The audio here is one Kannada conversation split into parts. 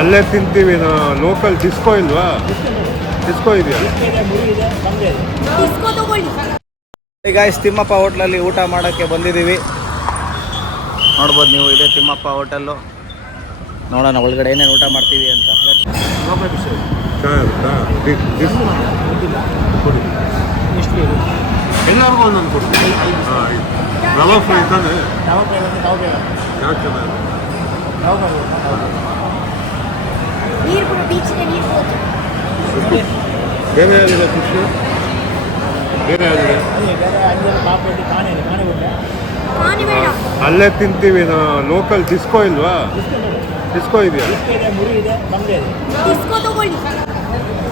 ಅಲ್ಲೇ ತಿಂತೀವಿ ಲೋಕಲ್ ಡಿಸ್ಕೋ ಇಲ್ವಾ? ಡಿಸ್ಕೋ ಇದೆಯಾ? ಈಗ ತಿಮ್ಮಪ್ಪ ಹೋಟ್ಲಲ್ಲಿ ಊಟ ಮಾಡೋಕ್ಕೆ ಬಂದಿದ್ದೀವಿ. ನೋಡ್ಬೋದು ನೀವು, ಇದೆ ತಿಮ್ಮಪ್ಪ ಹೋಟೆಲ್ಲು. ನೋಡೋಣ ಒಳಗಡೆ ಏನೇನು ಊಟ ಮಾಡ್ತೀವಿ ಅಂತ. ಎಲ್ಲರಿಗೂ ಒಂದೊಂದು ಕೊಡ್ತೀವಿ. ರವಾ ಫ್ರೈ ತಾನೆ? ಯಾಕೆ ಚೆನ್ನಾಗಿ ಬೇರೆ ಯಾರಿದೆ ಫಿಶ್? ಬೇರೆ ಯಾರಿದೆ? ಅಲ್ಲೇ ತಿಂತೀವಿ ಲೋಕಲ್ ಡಿಸ್ಕೋ ಇಲ್ವಾ? ಡಿಸ್ಕೋ ಇದೆಯಾ?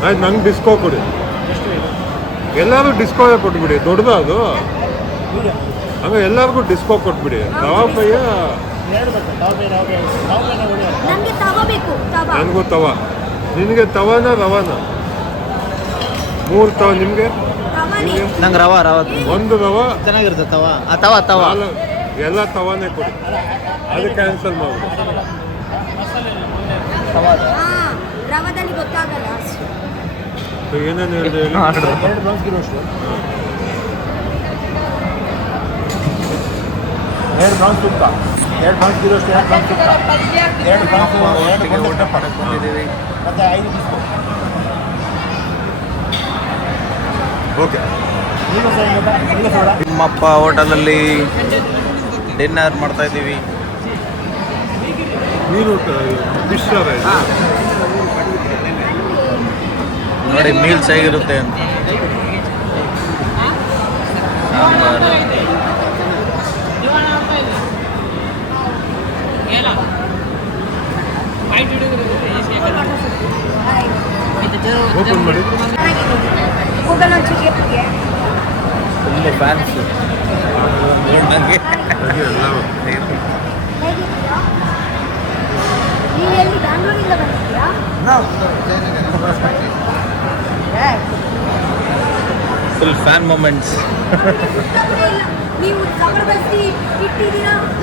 ಆಯ್ತು, ನಂಗೆ ಡಿಸ್ಕೋ ಕೊಡಿ. ಎಲ್ಲರೂ ಡಿಸ್ಕೋಗೆ ಕೊಟ್ಬಿಡಿ. ದೊಡ್ಡದು ಅದು ಹಂಗೆ ಎಲ್ಲರಿಗೂ ಡಿಸ್ಕೋ ಕೊಟ್ಬಿಡಿ. ರವಾ ಫ್ರೈಯ? ನನಗೂ ತವ. ನಿನಗೆ ತವಾನ ರವಾನ? 3 ತವ. ನಿಮಗೆ? ನಂಗೆ ರವಾ ಒಂದು ರವಾ ಚೆನ್ನಾಗಿರುತ್ತೆ. ತವ ಎಲ್ಲ ತವಾನೇ ಕೊಡಿ. ಅದು ಕ್ಯಾನ್ಸಲ್ ಮಾಡಿ. ಏನೇನು ಹೇಳಿದೆ ಹೇಳಿ? 2 ಪ್ರಾನ್ಸ್ ಗಿರೋಷ್ಟು, 2 ಪ್ರಾನ್ಸ್ ಸುಕ್ಕ, 2 ಪ್ರಾನ್ಸ್ ಗಿರೋಷ್ಟು, 2 ಪ್ರಾನ್ಸ್ ಸುಕ್ಕ, 2 ಪ್ರಾನ್ಸ್ ಊಟ ಮಾಡಕ್ಕೆ ಬಂದಿದ್ದೀವಿ. ಮತ್ತು 5 ಡಿಸ್ಕೋ. ಓಕೆ. ತಿಮ್ಮಪ್ಪ ಹೋಟೆಲಲ್ಲಿ ಡಿನ್ನರ್ ಮಾಡ್ತಾ ಇದ್ದೀವಿ. ಮೀನು ಫಿಶ್ ನೋಡಿ ಮೀಲ್ಸ್ ಹೇಗಿರುತ್ತೆ ಅಂತ. ಓಪನ್ ಮಾಡಿ. ಫುಲ್ಲು ಫ್ಯಾನ್ಸ್ ನೋಡ್ದಂಗೆ. Full fan moments. ನೀವು ಜಬರ್ದಸ್ತಿ ಇಟ್ಟಿದ್ದೀರಾ ಅಂತ